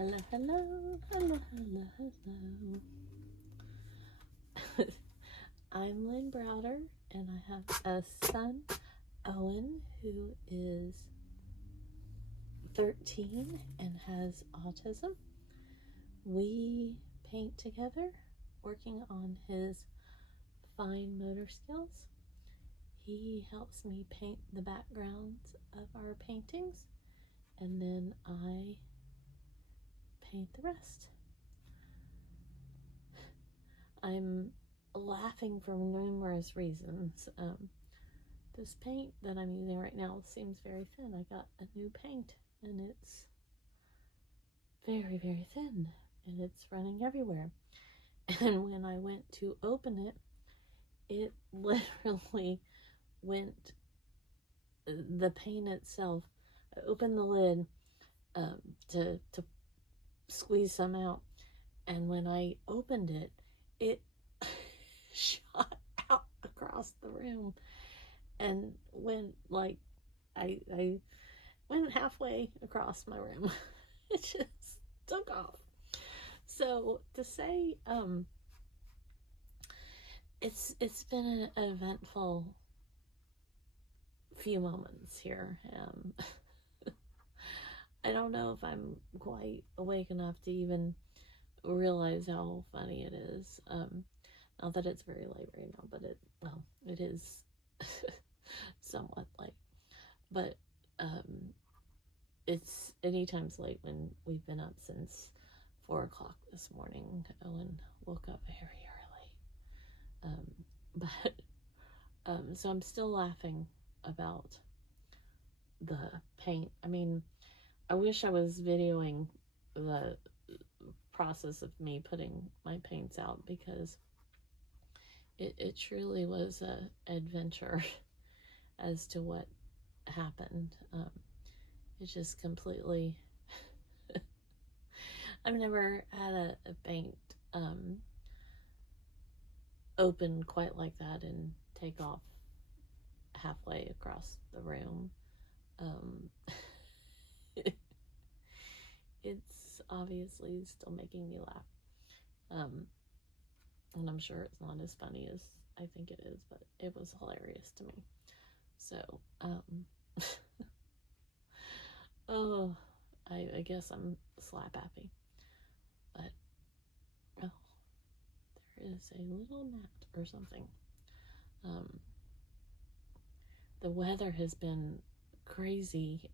Hello, hello, hello, hello, hello. I'm Lynn Browder, and I have a son, Owen, who is 13 and has autism. We paint together, working on his fine motor skills. He helps me paint the backgrounds of our paintings, and then I paint the rest. I'm laughing for numerous reasons. This paint that I'm using right now seems very thin. I got a new paint and it's very, very thin and it's running everywhere. And when I went to open it, it literally went, the paint itself, I opened the lid to squeeze some out, and when I opened it, it shot out across the room and went like, I went halfway across my room. It just took off. So to say, it's been an eventful few moments here. I don't know if I'm quite awake enough to even realize how funny it is. Not that it's very late right now, but it is somewhat late. But it's anytime's late when we've been up since 4 o'clock this morning. Owen woke up very early. So I'm still laughing about the paint. I mean, I wish I was videoing the process of me putting my paints out, because it truly was an adventure as to what happened. It just completely I've never had a paint open quite like that and take off halfway across the room. It's obviously still making me laugh, and I'm sure it's not as funny as I think it is, but it was hilarious to me. So oh, I guess I'm slap happy, but oh, there is a little gnat or something. The weather has been crazy.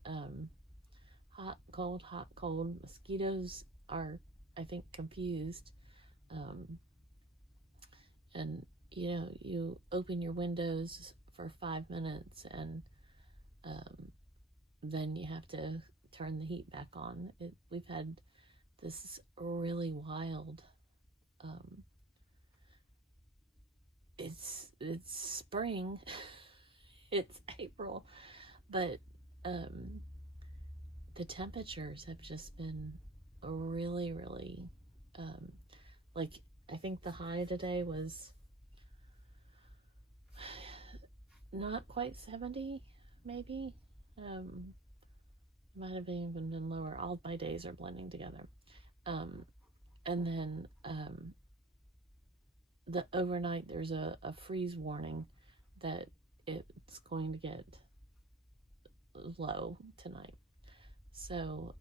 Hot, cold, hot, cold. Mosquitoes are, I think, confused. And, you know, you open your windows for 5 minutes and then you have to turn the heat back on. We've had this really wild, it's spring, it's April, but the temperatures have just been really, really, like, I think the high today was not quite 70, maybe. Might have even been lower. All my days are blending together. And then the overnight, there's a freeze warning that it's going to get low tonight. So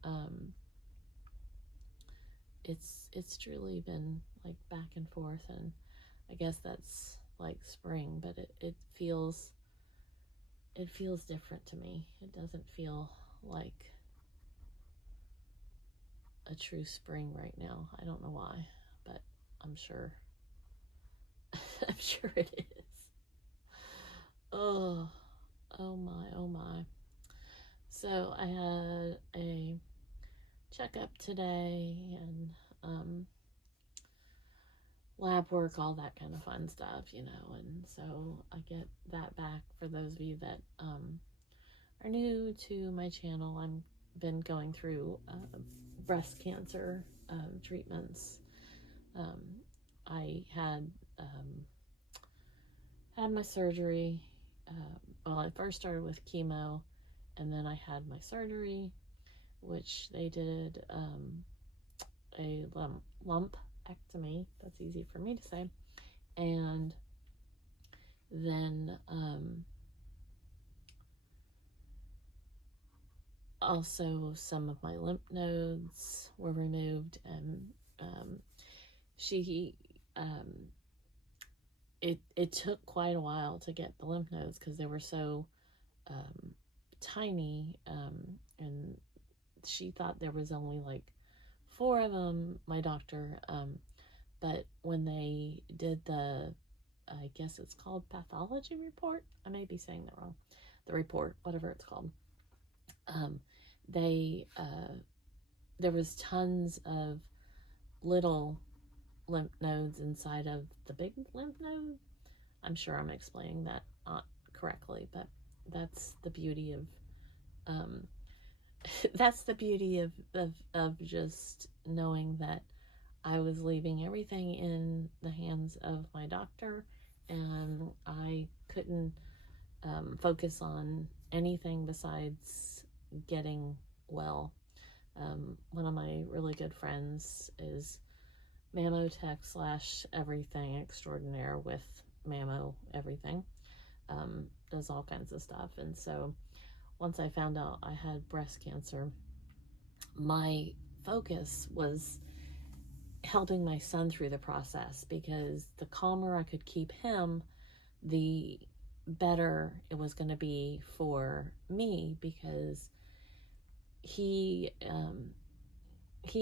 it's truly been like back and forth, and I guess that's like spring, but it feels different to me. It doesn't feel like a true spring right now. I don't know why, but I'm sure I'm sure it is. Oh my, oh my. So I had a checkup today and lab work, all that kind of fun stuff, you know, and so I get that back. For those of you that are new to my channel, I've been going through breast cancer treatments. I had my surgery. Well, I first started with chemo, and then I had my surgery, which they did a lumpectomy. That's easy for me to say. And then also some of my lymph nodes were removed, and it took quite a while to get the lymph nodes because they were so tiny, and she thought there was only like 4 of them, my doctor, but when they did the, I guess it's called pathology report, I may be saying that wrong, the report, whatever it's called, there was tons of little lymph nodes inside of the big lymph node. I'm sure I'm explaining that not correctly, but that's the beauty of that's the beauty of just knowing that I was leaving everything in the hands of my doctor, and I couldn't focus on anything besides getting well. One of my really good friends is Mammotech / everything extraordinaire with Mammo everything. Does all kinds of stuff. And so once I found out I had breast cancer, my focus was helping my son through the process, because the calmer I could keep him, the better it was going to be for me, because he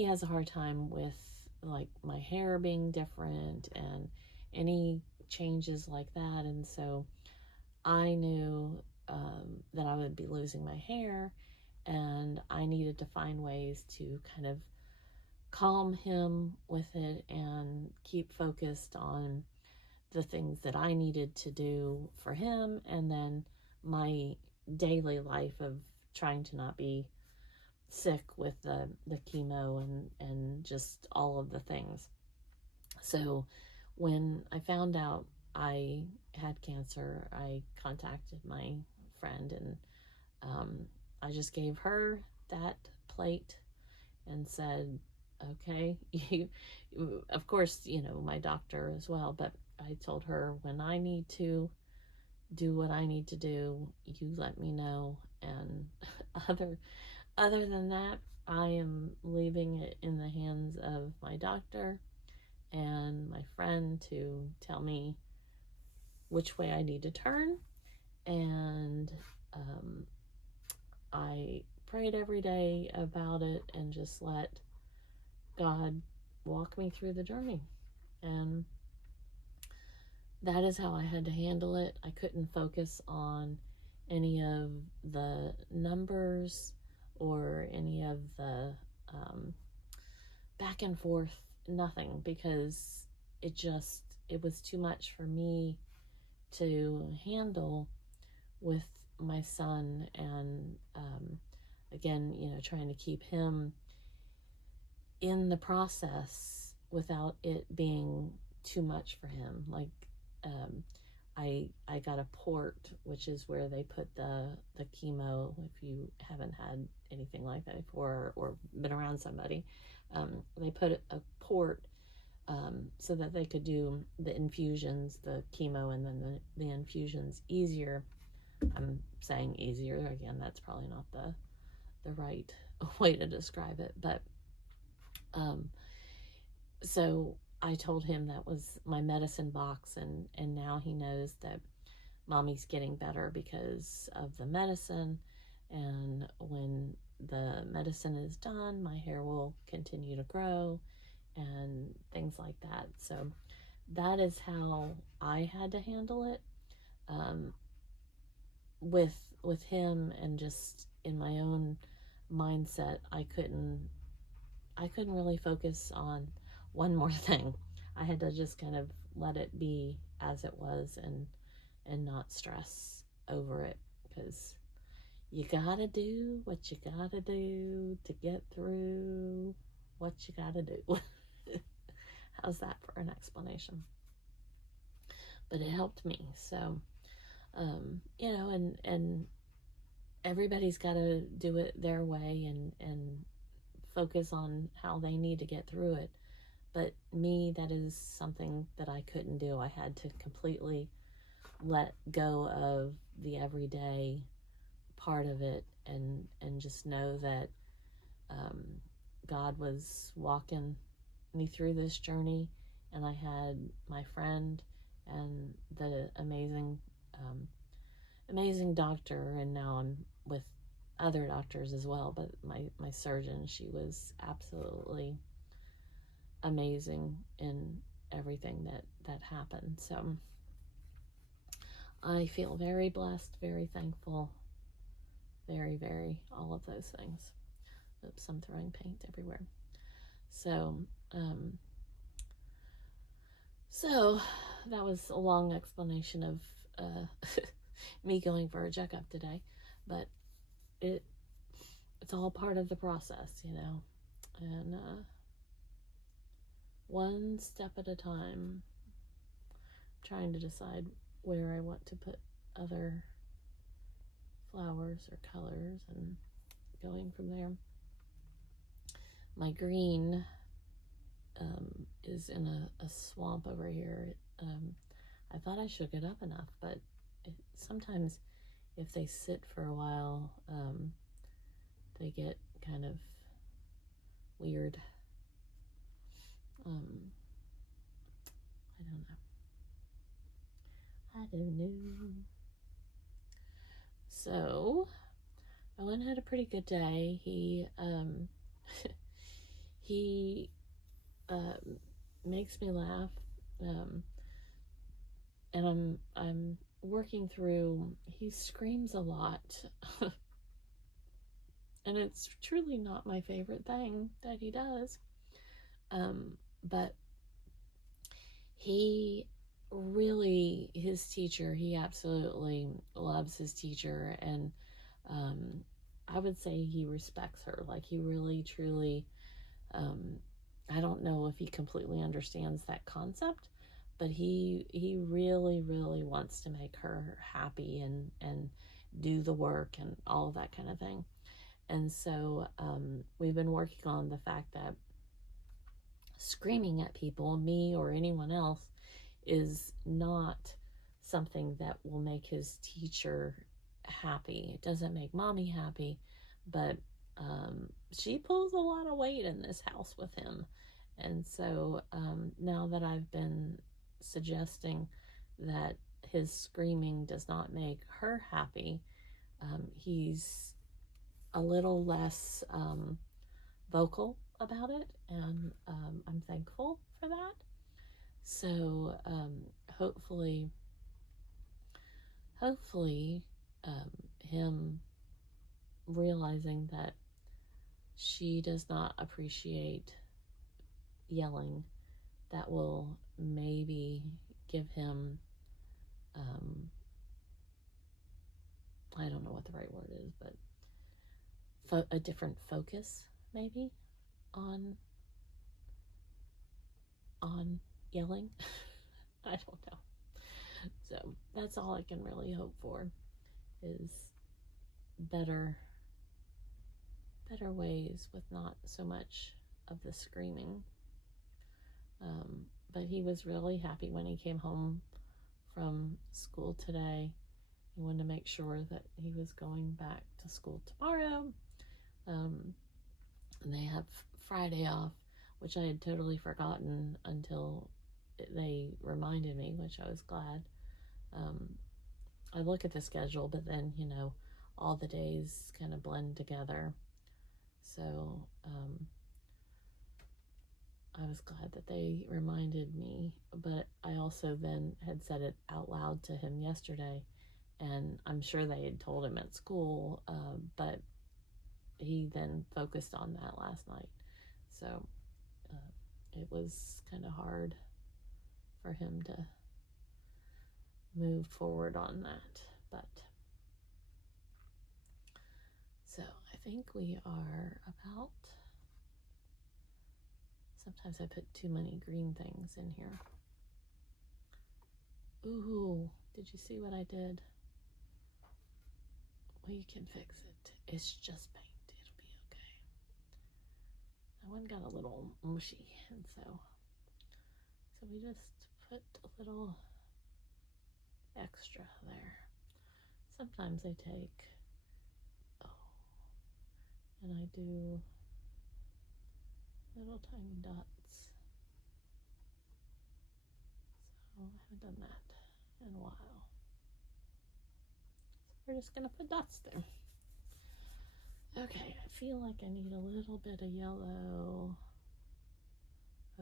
has a hard time with like my hair being different and any changes like that. And so I knew that I would be losing my hair, and I needed to find ways to kind of calm him with it and keep focused on the things that I needed to do for him, and then my daily life of trying to not be sick with the chemo and just all of the things. So when I found out I had cancer, I contacted my friend, and I just gave her that plate and said, okay, you, of course, you know, my doctor as well, but I told her, when I need to do what I need to do, you let me know. And other than that, I am leaving it in the hands of my doctor and my friend to tell me which way I need to turn. And I prayed every day about it and just let God walk me through the journey. And that is how I had to handle it. I couldn't focus on any of the numbers or any of the back and forth, nothing, because it was too much for me to handle with my son. And again, you know, trying to keep him in the process without it being too much for him. Like I got a port, which is where they put the chemo. If you haven't had anything like that before or been around somebody, they put a port so that they could do the infusions, the chemo, and then the infusions easier. I'm saying easier again, that's probably not the right way to describe it, but so I told him that was my medicine box, and now he knows that mommy's getting better because of the medicine, and when the medicine is done, my hair will continue to grow and things like that. So that is how I had to handle it with him, and just in my own mindset, I couldn't really focus on one more thing. I had to just kind of let it be as it was, and not stress over it, because you gotta do what you gotta do to get through what you gotta do. How's that for an explanation? But it helped me. So you know, and everybody's got to do it their way, and focus on how they need to get through it. But me, that is something that I couldn't do. I had to completely let go of the everyday part of it, and just know that God was walking me through this journey, and I had my friend and the amazing doctor, and now I'm with other doctors as well, but my surgeon, she was absolutely amazing in everything that happened. So I feel very blessed, very thankful, very, very, all of those things. Oops, I'm throwing paint everywhere. So that was a long explanation of me going for a checkup today, but it's all part of the process, and one step at a time, trying to decide where I want to put other flowers or colors, and going from there. My green is in a swamp over here. I thought I shook it up enough, but sometimes if they sit for a while, they get kind of weird. I don't know. So Owen had a pretty good day. He he makes me laugh, and I'm working through. He screams a lot, and it's truly not my favorite thing that he does. But he really, his teacher, he absolutely loves his teacher, and I would say he respects her. Like, he really, truly, I don't know if he completely understands that concept, but he really, really wants to make her happy, and do the work and all of that kind of thing. And so we've been working on the fact that screaming at people, me or anyone else, is not something that will make his teacher happy. It doesn't make mommy happy, but she pulls a lot of weight in this house with him. And so now that I've been suggesting that his screaming does not make her happy, he's a little less vocal about it, and I'm thankful for that. So hopefully him realizing that she does not appreciate yelling, that will maybe give him I don't know what the right word is, but a different focus maybe on yelling. I don't know. So that's all I can really hope for, is better ways with not so much of the screaming. But he was really happy when he came home from school today. He wanted to make sure that he was going back to school tomorrow. And they have Friday off, which I had totally forgotten until they reminded me, which I was glad. I look at the schedule, but then, all the days kind of blend together. So I was glad that they reminded me, but I also then had said it out loud to him yesterday, and I'm sure they had told him at school, but he then focused on that last night. So it was kind of hard for him to move forward on that. But so I think we are about, sometimes I put too many green things in here. Ooh, did you see what I did? Well, you can fix it. It's just paint. It'll be okay. that one got a little mushy, and so we just put a little extra there. Sometimes I take, and I do little tiny dots. So I haven't done that in a while. So we're just gonna put dots there. Okay, I feel like I need a little bit of yellow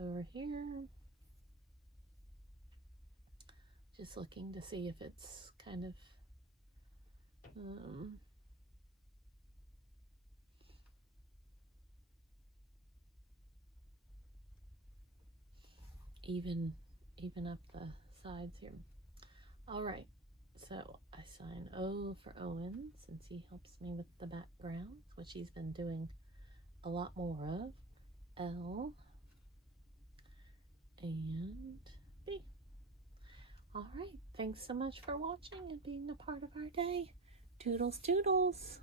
over here. Just looking to see if it's kind of even up the sides here. All right, so I sign O for Owen since he helps me with the backgrounds, which he's been doing a lot more of. L and B. All right, thanks so much for watching and being a part of our day. Toodles, toodles.